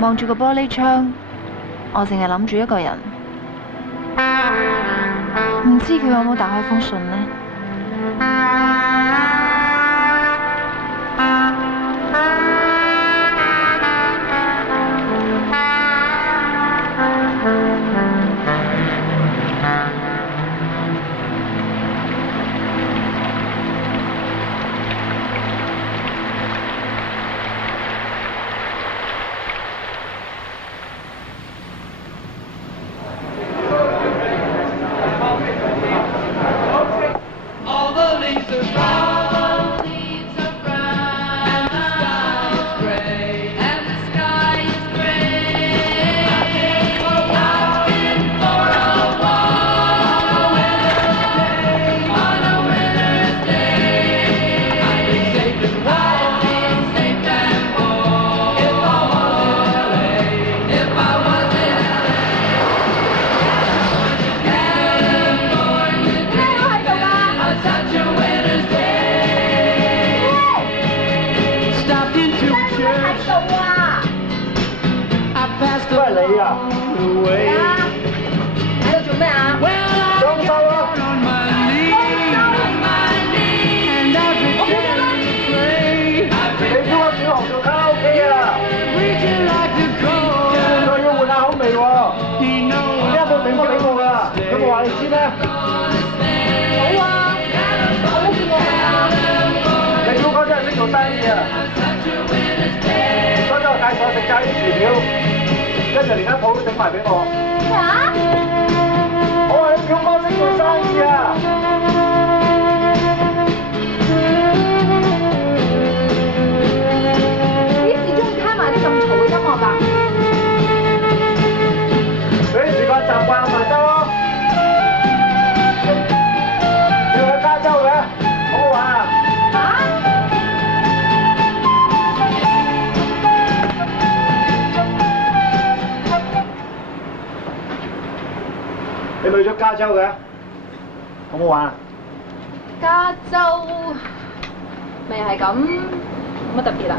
望住個玻璃窗，我淨係諗住一個人，唔知佢有冇打開封信呢？跟住連間鋪都整埋俾我。咩啊？我話你表哥識做生意啊！幾時中意聽埋啲咁嘈嘅音樂㗎？俾啲時間習慣咪得咯。要去加州嘅，好唔好玩啊？你去咗加州嘅，好唔好玩啊？加州咪係咁，冇乜特別啦。